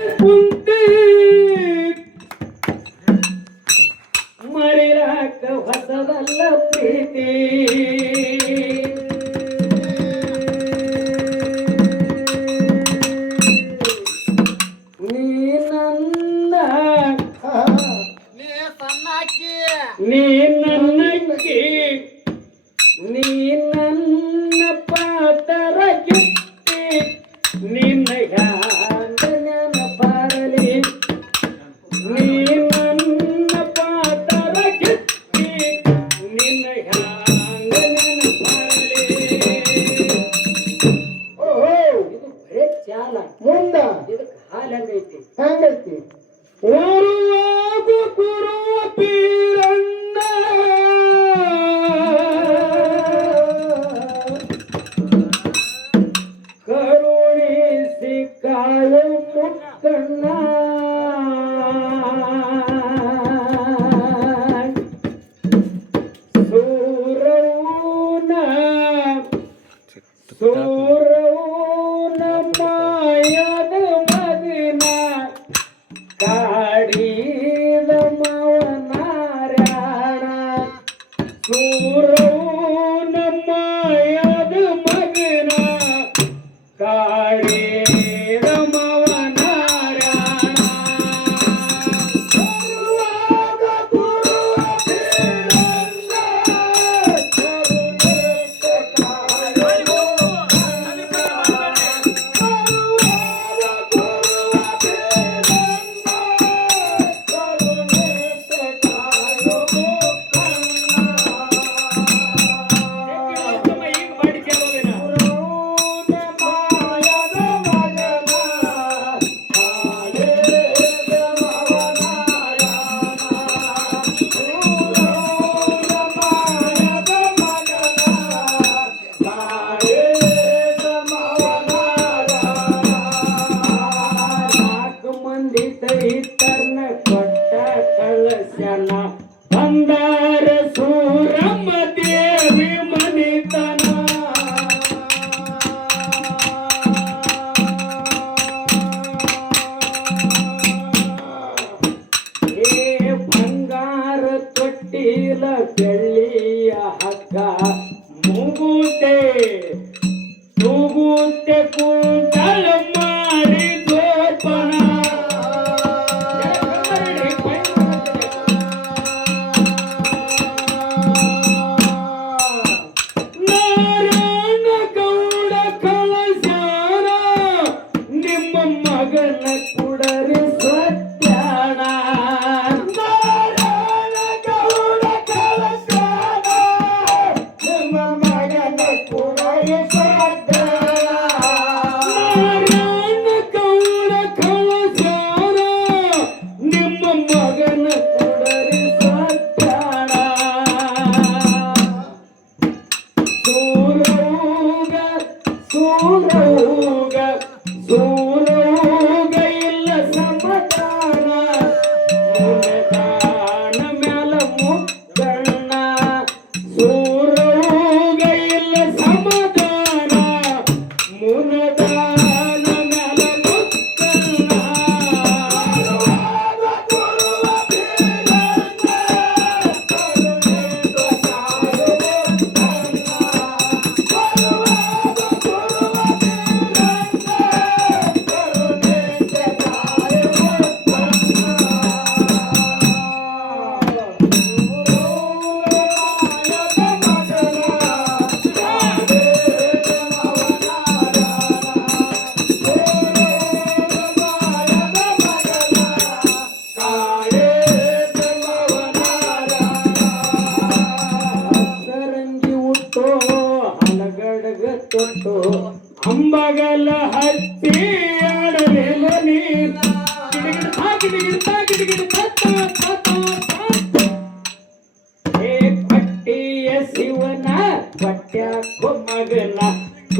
ಕುಂತಿ ಮರಿರಾಕ ಹೊಸದಲ್ಲ ಪ್ರೀತಿ ನೀ ನನ್ನಕ್ಕಿ ನೀ ನನ್ನ ಪಾತರ ಗಿಟ್ಟಿ ನಿನ್ನ ಹ್ಯಾಂಗನ ಬರಲಿ ನೀ ನನ್ನ ಪಾತರ ಗಿಟ್ಟಿ ನಿನ್ನ ಹ್ಯಾಂಗನ ಬರಲಿ. ಓಹೋ ಇದು ಬರೇ ಚಾಲ ಮುಂದ ಇದಕ್ಕೆ ಹಾಲು ಹೆಂಗೈತಿ ಹೆಂಗೈತಿ ಓರುವಾಗು ಗುರುವ ಪೀರಣ್ಣ ಕರುಣಿಸಿ ಕಾಳು ಮುಕ್ಕಣ್ಣ ಸೂರವೂನ ಸೂರವೂನ ಮಾಯದ ಮಗನ ಕಾಡಿದ ಮವನಾರ್ಯಾಣ ಸೂರವೂನ ಮಾಯದ ಮಗನ ಕಾಡಿದ ಮವನಾರ್ಯಾಣ ಸರ್ವಾಗ ಗುರುವ ಪೀರಣ್ಣ ಕರುಣಿಸಿ ಕಾಳು ಇತರ್ನ ಕೊಟ್ಟ ಕಳಸನ ಬಂದಾರ ಸೂರಮ್ಮ ದೇವಿ ಮನಿತನ ಏ ಬಂಗಾರ ತೊಟ್ಟಿಲ ಬೆಳ್ಳಿಯ ಹಗ್ಗ ಮುಗುತೆ ತೂಗುತೆ ಕೂದಲ ಮಾಡಿ ಗೋಪನ ಮಗನ ಕುಡರಿ ಸತ್ಯಾಣ ನಾರಾಯಣ ಗೌಡ ಕಳಸ್ಯಾಣ ನಿಮ್ಮ ಮಗನ ಕುಡರಿ ಸತ್ಯಾಣ ನಾರಾಯಣ ಗೌಡ ಕಳಸ್ಯಾಣ ನಿಮ್ಮ ಮಗನ ಕುಡರಿ ಸತ್ಯಾಣ ಸೂರೌಗ ಸೂರೌಗ ಸೂರೌಗ ಇಲ್ಲ ಸಮಾಧಾನ ಮುನಗಾನ ಮ್ಯಾಲ ಮುಕ್ಕಣ್ಣ ಸೂರೌಗ ಇಲ್ಲ ಸಮಾಧಾನ ಮುನಗಾನ ಮ್ಯಾಲ ಮುಕ್ಕಣ್ಣ ಗುರುವ ಪೀರಣ್ಣ ಕರುಣಿಸಿ ಕಾಳು ಮುಕ್ಕಣ್ಣ ತೊಟ್ಟು ಅಂಬಗಲ ಹತ್ತಿ ಆಡಲಿಲ್ಲ ನೀರ ಪಟ್ಟಿಯ ಶಿವನ ಪಟ್ಟ್ಯಾಕೊ ಮಗನ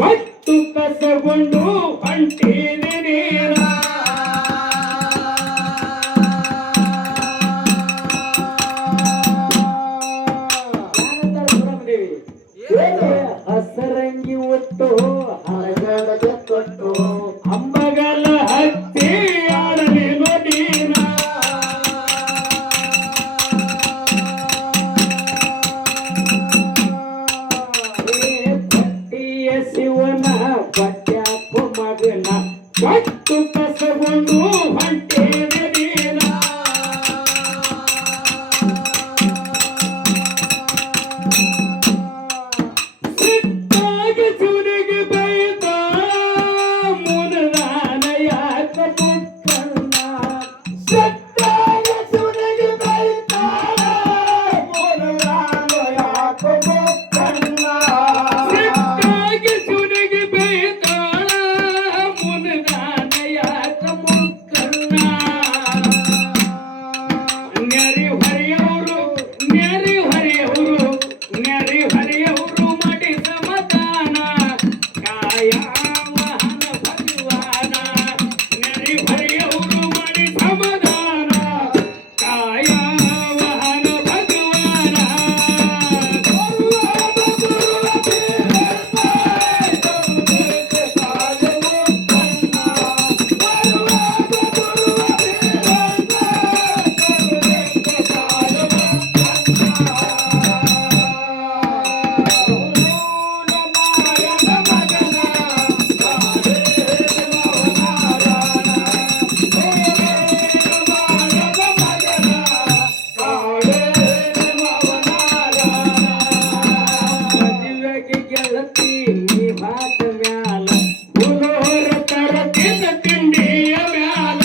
ಒಟ್ಟು ಕಸಗೊಂಡು ಹೊಂಟೀನಿ ನೀರ ಹಸರಂಗಿ ಒಟ್ಟು ಹಳಗಡಗ ತೊಟ್ಟು ಅಂಬಗಲ ಹತ್ತಿ ಕಸಗೊಂಡು ಹೊಂಟೇನ ನೀನ ಸಿಟ್ಟಾಗಿ ಸುನಿಗೆ ಬೈದ ಮುನದಾನ ಯಾಕ ಮುಕ್ಕಣ್ಣ ಸಿಟ್ಟಾಗಿ ಸುನಿಗೆ ಬೈದ ಮುನದಾನ ಯಾಕ ಮುಕ್ಕಣ್ಣ ಸಿಟ್ಟಾಗಿ ಸುನಿಗೆ ಬೈದ ಮುನದಾನ ಯಾಕ ಮುಕ್ಕಣ್ಣ ನೆರಿ ಹೊರೆಯವರು ನೆರಿ ಹೊರೆಯವರು ನೆರಿ ಹೊರೆಯವರು ಮಾಡಿ ಸಮಾಧಾನ ಕಾಯ ವಾಹನ ಭಗವಾನ ನೆರಿ ಹೊರೆಯವರು ಮಾಡಿ ಸಮಾಧಾನ ಕಾಯ ವಾಹನ ಭಗವಾನ ಮದುವೆಗೆ ಗೆಳತಿ ನೀ ಬಾತ ಮ್ಯಾಲ ಪುನೋರ ತರತಿದ ತಿಂಡಿಯ ಮ್ಯಾಲ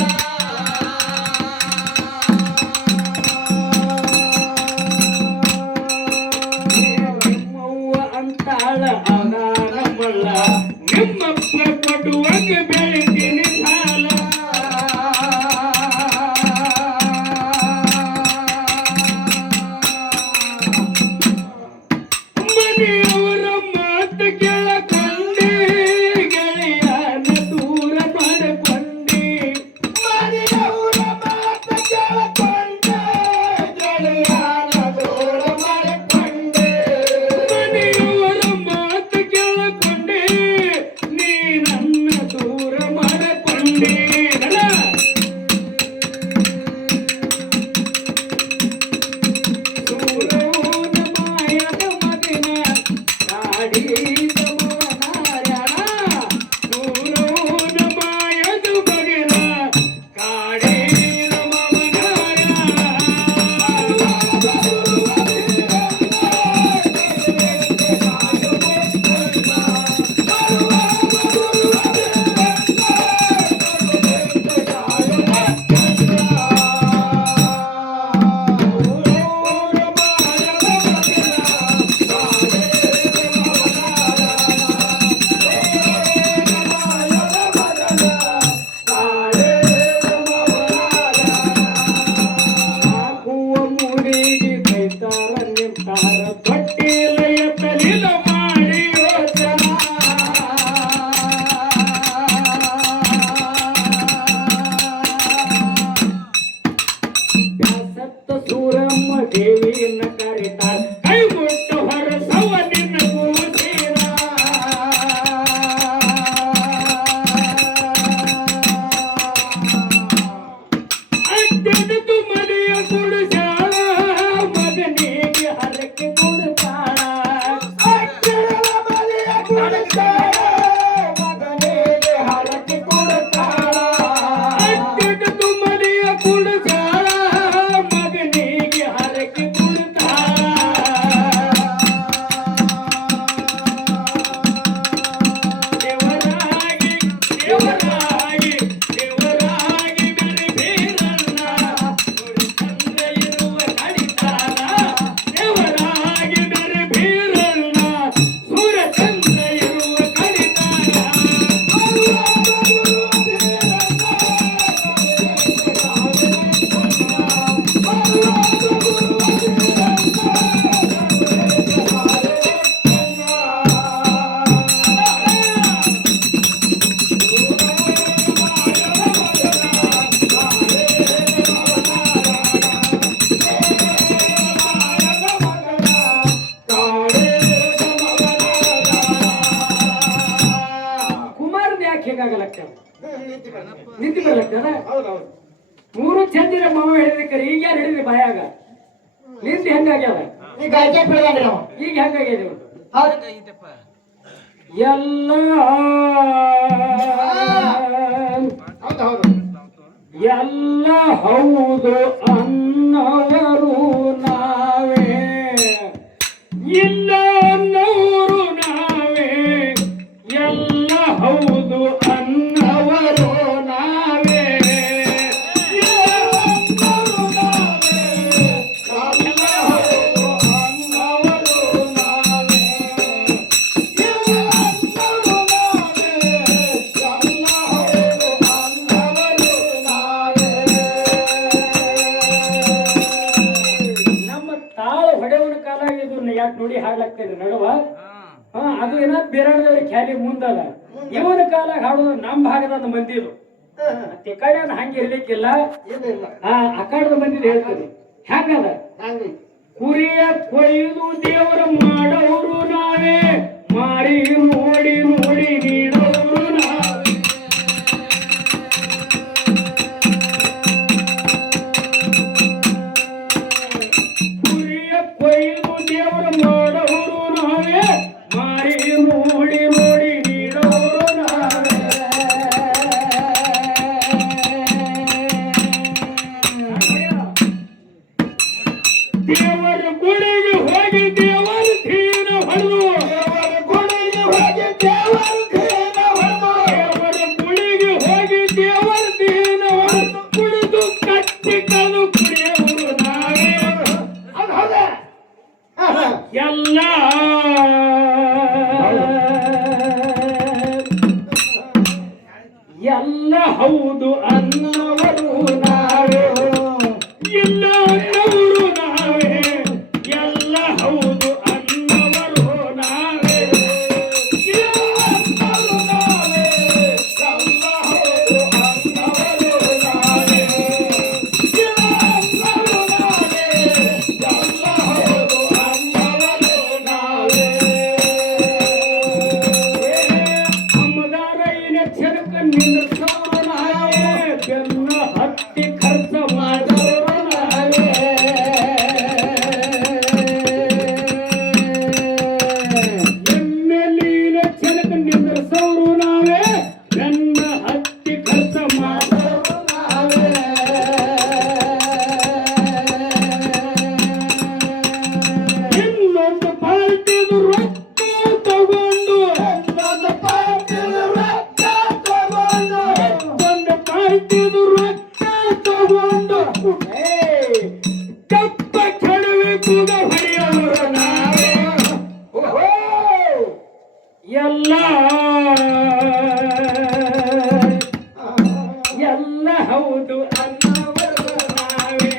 ನಿಮ್ಮವ್ವ ಅಂತಾಳ ಅನಾನ ಮಳ್ಳ ನಿಮ್ಮಪ್ಪ ಕೊಡುವಾಗ ಬೆಳಿತೀನಿ ಸಾಲ ಮನೆಯವರ ಮಾತು ಕೇಳಕೊಂಡೆ ಗೆಳೆಯನ ದೂರ ಮಾಡಿಕೊಂಡೆ ಮನೆಯವರ ಮಾತು ಕೇಳಕೊಂಡೆ ಗೆಳೆಯನ ದೂರ ಮಾಡಿಕೊಂಡೆ ಮನೆಯವರ ಮಾತು ಕೇಳಕೊಂಡೆ ನೀ ನನ್ನ ದೂರ ಮಾಡಿಕೊಂಡೆ ಸೂರವನ ಮಾಯದ ಮಗನ ಕಾಡಿದ ಮವನಾರ್ಯಣ ಸೂರವನ ಮಾಯದ ಮಗನ ಕಾಡಿದ ಹಾಕುವ ಮುಡಿಗೆ ಬೈತಾರ ನಿಂತಾರ ತೊಟ್ಟಿಲೆಯ ತಲಿಲ ಮಾಡಿ ಯೋಚನ ಸತ್ತ ಸೂರಮ್ಮ ದೇವಿಯನ್ನ ಕರೆತಾರ ಕೈ ಮುಟ್ಟು ಹೊರಸವ ನಿನ್ನ ಕೂಸಿನ ಅಡ್ಡದು ಮನೆಯ ಕುಡಿಸಾಳ ಮಗನಿಗೆ ಹರಕೆ ಕೊಡ್ತಾಳ ಅಡ್ಡದ ಮನೆಯ ಕುಡಿಸಾಳ ಮಗನಿಗೆ ಹರಕೆ ಕೊಡ್ತಾಳ ಅಡ್ಡದು ಮನೆಯ ಕುಡಿಸಾಳ ಮಗನಿಗೆ ಹರಕೆ ಕೊಡ್ತಾಳ ದೇವರಾಗಿ ದೇವರಾಗಿ ದೇವರಾಗಿ ಬೆರೆ ಬೀರಣ್ಣ ನೋಡಿ ಚಂದ ಇರುವ ಕಡಿತಾರ ದೇವರಾಗಿ ಬೆರೆ ಬೀರಣ್ಣ ಸೂರ ಚಂದ ಇರುವ ಕಡಿತಾರ ಕುಮಾರನ ಯಾಕೆ ಹೇಗಾಗಲಕ್ಕ ನಿಂತು ಬರ್ಲಕ್ಕದ ಮೂರು ಚಂದಿರ ಮಾವ ಹೇಳಿದ್ರಿ ಈಗ ಯಾರು ಹೇಳಿದ್ರಿ ಬಾಯಾಗ ನಿಂತು ಹೆಂಗಾಗ್ಯಾವ ಈಗ ಆಯ್ಕೆ ಬಿಡದಾನ್ರಿ ನಾವು ಈಗ ಹೆಂಗಾಗ್ಯದ ಹೌದು ಎಲ್ಲ ಹೌದು ಹೌದು ಎಲ್ಲ ಹೌದು ಅನ್ನವರು ನಾವೇ, ಇಲ್ಲ ಅನ್ನವರು ನಾವೇ, ಎಲ್ಲ ಹೌದು ಅನ್ನವರು ನಾವೇ, ಯಾಕೆ ನೋಡಿ ಹಾಡ್ಲಾಗ್ತದೆ ನಡುವ. ಅದು ಏನ ಬೇರಾಡದವ್ರಿಗೆ ಖ್ಯಾಲಿ ಮುಂದಲ್ಲ. ಇವನ ಕಾಲ ಹಾಡೋದು ನಮ್ಮ ಭಾಗದ ಮಂದಿದು, ಈ ಕಡೆ ಹಂಗೆ ಇರ್ಲಿಕ್ಕಿಲ್ಲ. ಆ ಕಡೆದ ಮಂದಿದು ಹೇಳ್ತದೆ ಹೆಂಗದ. ಕುರಿಯ ಕೊಯ್ದು ದೇವರ ಮಾಡೋರು ನಾವೇ, ಮಾರಿ ನೋಡಿ ನೋಡಿ ನೀಡೋರು ನಾವೇ, ಕುರಿಯ ಕೊಯ್ದು ದೇವರ ಮಾಡೋರು ನಾವೇ, ಮಾರಿ ನೋಡಿ ನೋಡಿ ನೀಡೋರು ನಾವೇ. ದೇವರ ಗುಡಿಗೆ ಹೋಗಿ ದೇವರ ಧೀನ ಹೊಡೆದು, ದೇವರ ಗುಡಿಗೆ ಹೋಗಿ ದೇವರ ಧೀನ ಹೊಡೆದು, ದೇವರ ಗುಡಿಗೆ ಹೋಗಿ ದೇವರ ಧೀನ ಹೊಡೆದು, ಕುಡಿದು ಕಚ್ಚಿ ಕದು ಕುಡಿಯವರು ನಾವೇ. ಎಲ್ಲ ಎಲ್ಲ ಹೌದು ಅನ್ನವರು ನಾವೇ, ಇಲ್ಲ ಅನ್ನವರು ನಾವೇ, ಎಲ್ಲ ಹೌದು ಅನ್ನವರು ನಾವೇ, ಇಲ್ಲ ಅನ್ನವರು ನಾವೇ, ಎಲ್ಲ ಹೌದು ಅನ್ನವರು ನಾವೇ, ಇಲ್ಲ ಅನ್ನವರು ನಾವೇ, ಎಲ್ಲ ಹೌದು ಅನ್ನವರು ನಾವೇ. ಅಮ್ಮದಾರೈನ ಕ್ಷಣಕ್ಕ ನಿಲ್ಲಿಸೋರು ನಾವೇ, ಬೆನ್ನ ಹತ್ತಿ ಖರ್ಚ ಮಾಡೋರು ನಾವೇ, ಎಮ್ಮೆಲಿನ ಕ್ಷಣಕ್ಕ ನಿಲ್ಲಿಸೋರು ನಾವೇ, ಬೆನ್ನ ಹತ್ತಿ ಖರ್ಚ ಮಾಡೋರು ನಾವೇ. ಇನ್ನೊಂದು ಪಾರ್ಟಿದು ರೊಕ್ಕ ತಗೊಂಡು, ಇನ್ನೊಂದು ಪಾರ್ಟಿದು ರೊಕ್ಕ ತಗೊಂಡು, ಇನ್ನೊಂದು ಪಾರ್ಟಿದು ರೊಕ್ಕ ತಗೊಂಡು, ಕಪ್ಪ ಕಡವೆ ಕೂಗ ಹೊಡೆಯವರು ನಾವೇ. ಎಲ್ಲ ಎಲ್ಲ ಹೌದು ಅನ್ನವರು ನಾವೇ,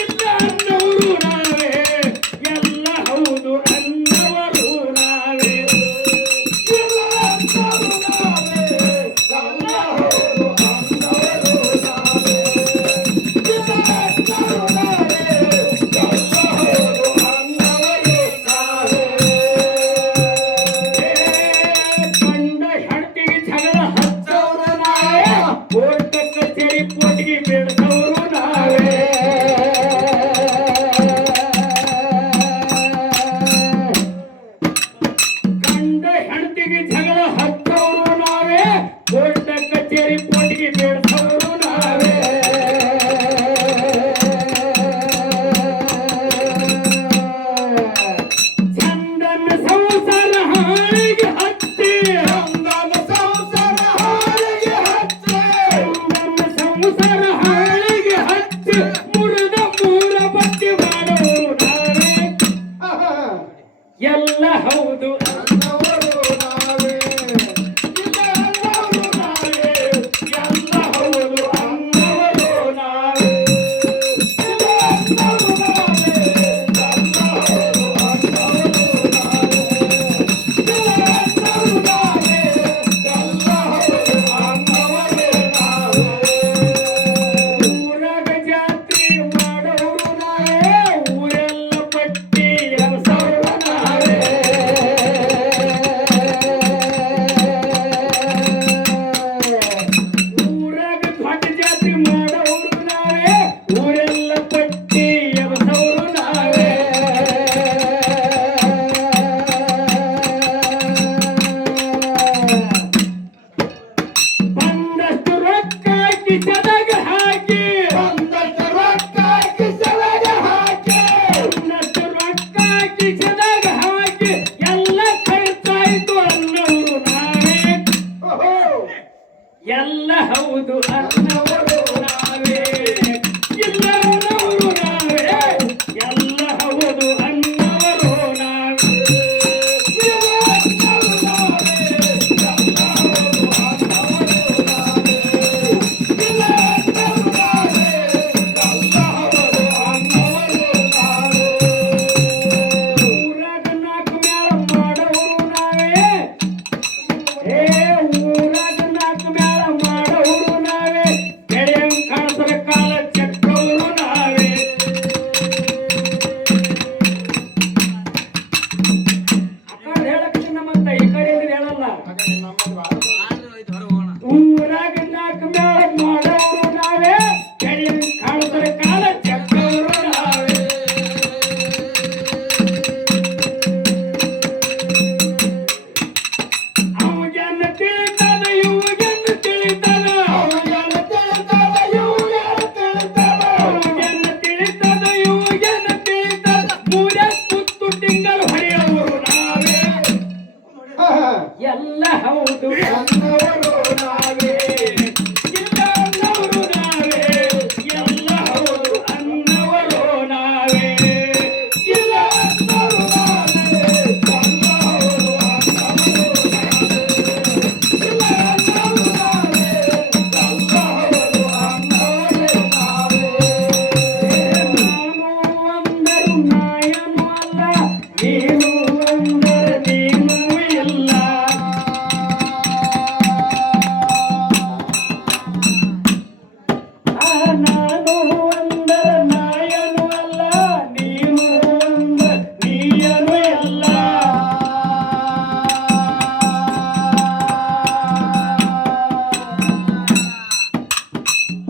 ಇಲ್ಲ ಅನ್ನವರು ನಾವೇ, ಎಲ್ಲ ಹೌದು ಅನ್ನವರು ನಾವೇ, ಇಲ್ಲ ಅನ್ನವರು ನಾವೇ, ಎಲ್ಲ ಹೌದು ಅನ್ನವರು ನಾವೇ, ಇಲ್ಲ ಅನ್ನವರು ನಾವೇ, ಎಲ್ಲ ಹೌದು ಅನ್ನವರು ನಾವೇ. ಕಂಡ ಹೆಂಡತಿಗೆ ಜಗಳ ಹಚ್ಚವರು ನಾವೇ, ಕೋರ್ಟ ಕಚೇರಿ ಕೋಟಿಗೆ ಬೇಡದವರು ನಾವೇ. ಕಂಡ ಹೆಂಡತಿಗೆ ಜಗಳ ಹಚ್ಚವರು ನಾವೇ, ಕೋರ್ಟ ಕಚೇರಿ ಕೋಟಿಗೆ ಬೇಡದವರು ನಾವೇ. ಚಂದನ ಸಂಸಾರ ಹಾಳಿಗೆ ಹತ್ತಿ, ಚಂದನ ಸಂಸಾರ ಹಾಳಿಗೆ ಹತ್ತಿ, ಚಂದನ ಸಂಸಾರ ಹಾಳಿಗೆ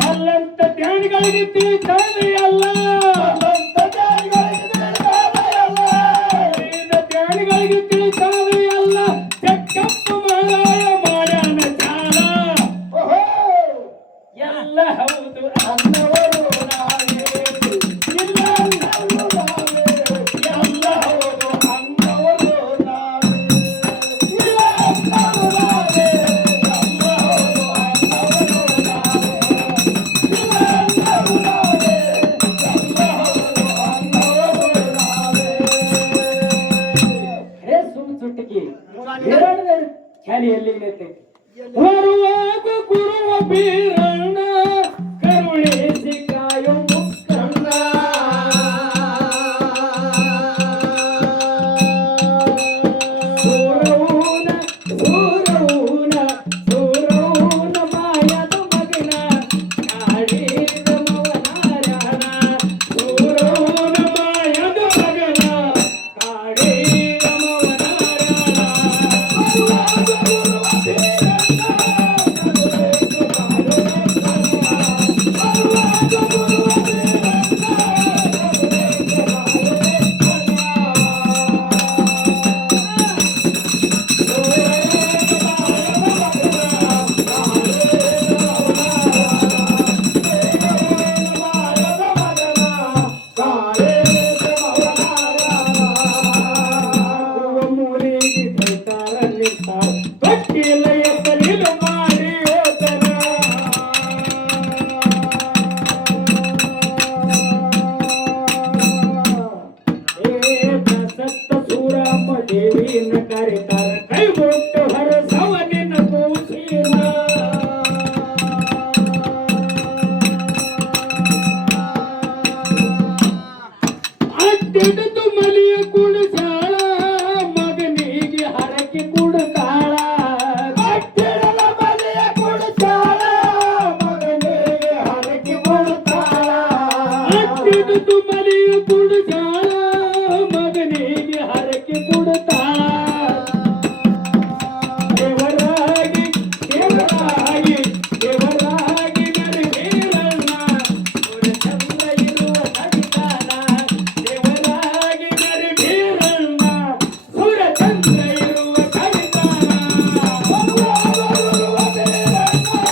ಅಲ್ಲಂತ ಧ್ಯಾನಿಗಳಿಗೆ ತಿಳಿತಾನೆ ಅಲ್ಲ ಧ್ಯಾನಿಗಳಿಗೆ ತಿಳಿತಾನೆ ಅಲ್ಲ ಚಕ್ಕಪ್ಪ ಮಾರಾಯ ಮಾಡ್ಯಾನ ಚಾಲ ಎಲ್ಲ ಹೌದು ಅನ್ನವರು ನಾವೇ ಇಲ್ಲ ಅನ್ನವರು ನಾವೇ ಎಲ್ಲ ಹೌದು ಅನ್ನವರು ನಾವೇ ಇಲ್ಲ ಅನ್ನವರು ನಾವೇ ಎಲ್ಲ ಹೌದು ಅನ್ನವರು ನಾವೇ ಇಲ್ಲ ಅನ್ನವರು ನಾವೇ ಎಲ್ಲ ಹೌದು ಅನ್ನವರು ನಾವೇ ಹೇ ಸುಮ್ ಸುಟ್ಟಿಗೆ ಹಿರಣ್ಯ ಖ್ಯಾಲಿಯಲ್ಲಿ ನಿಂತೈತಿ ಬರುವಾಗ ಗುರುವ ಬೀರಣ್ಣ ಕರುಣಿಸಿ ಕಾಯೋ ಮುಕ್ಕಣ್ಣ ಸೂರೌನ ಸೂರೌನ ಸೂರೌನ ಮಾಯದ ಮಗನ ಕಾಡಿದ ಮವನಾರಾಯಣ ಸೂರೌನ ಮಾಯದ ಮಗನ ಕಾಡಿದ ಮವನಾರಾಯಣ ಬರುವಾಗ ಗುರುವ ಬೀರಣ್ಣ ದೇವಿನ ಕರೆತಾರ ಕೈ ಮುಟ್ಟು ಹರಸವನಿನ ಕೂಸಿನ ಅಡ್ಡಿಡಿದು ಮಲಿಯ ಕುಡಿಸಾಳ ಮಗನಿಗೆ ಹರಕೆ ಕುಡ್ತಾಳ ಅಡ್ಡಿಡದ ಮಲಿಯ ಕುಡಿಸಾಳ ಮಗನಿಗೆ ಹರಕೆ ಕುಡ್ತಾಳ ಅಡ್ಡಿಡಿದು ಮಲಿಯ ಕುಡಿಸಾಳ ಮಗನಿಗೆ ಹರಕೆ ಕುಡ್ತಾಳ ದೇವರಾಗಿ ದೇವರಾಗಿ ದೇವರಾಗಿ ನರವೀರಣ್ಣ ಸುರ ಚಂದ್ರ ಇರುವ ಸರಿತಾನ ದೇವರಾಗಿ ನರವೀರಣ್ಣ ಸುರ ಚಂದ್ರ ಇರುವ ಸರಿತಾನ ಬರುವ ಬೀರಣ್ಣ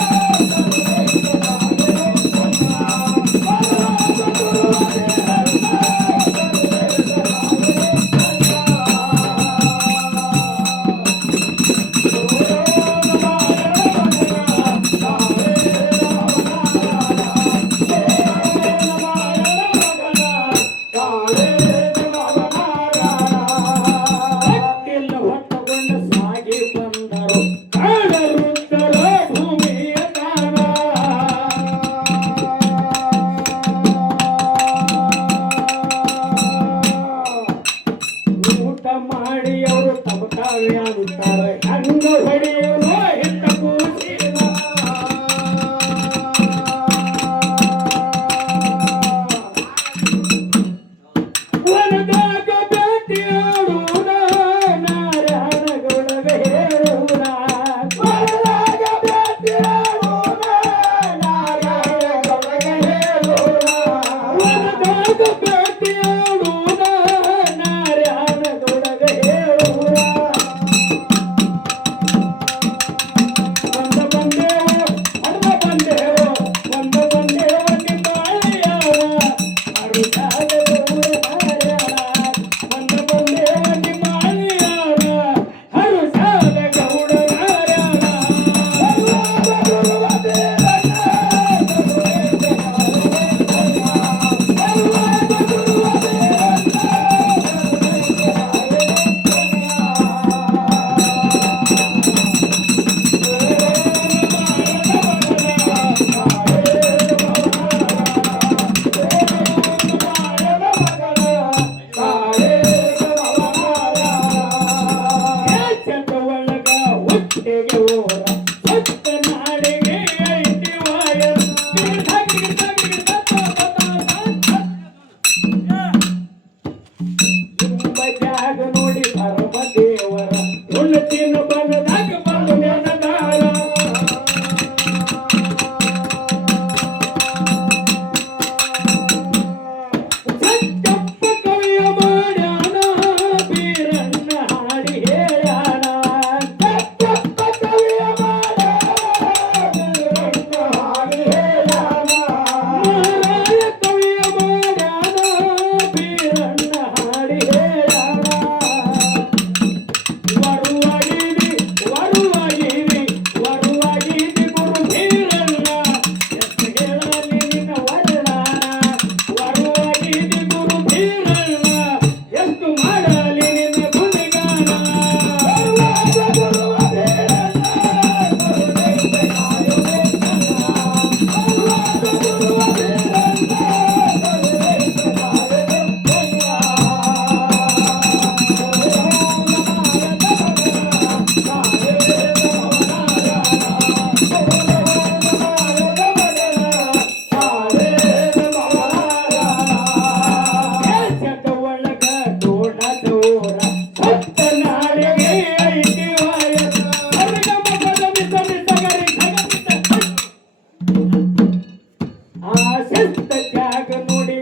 ಶಿಸ್ತ ತ್ಯಾಗ ನೋಡಿ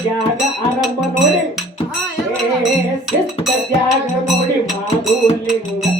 ತ್ಯಾಗ ಆರಂಭ ನೋಡಿ ಶಿಸ್ತ ತ್ಯಾಗ ನೋಡಿ ಮಾಧುಲಿಂಗ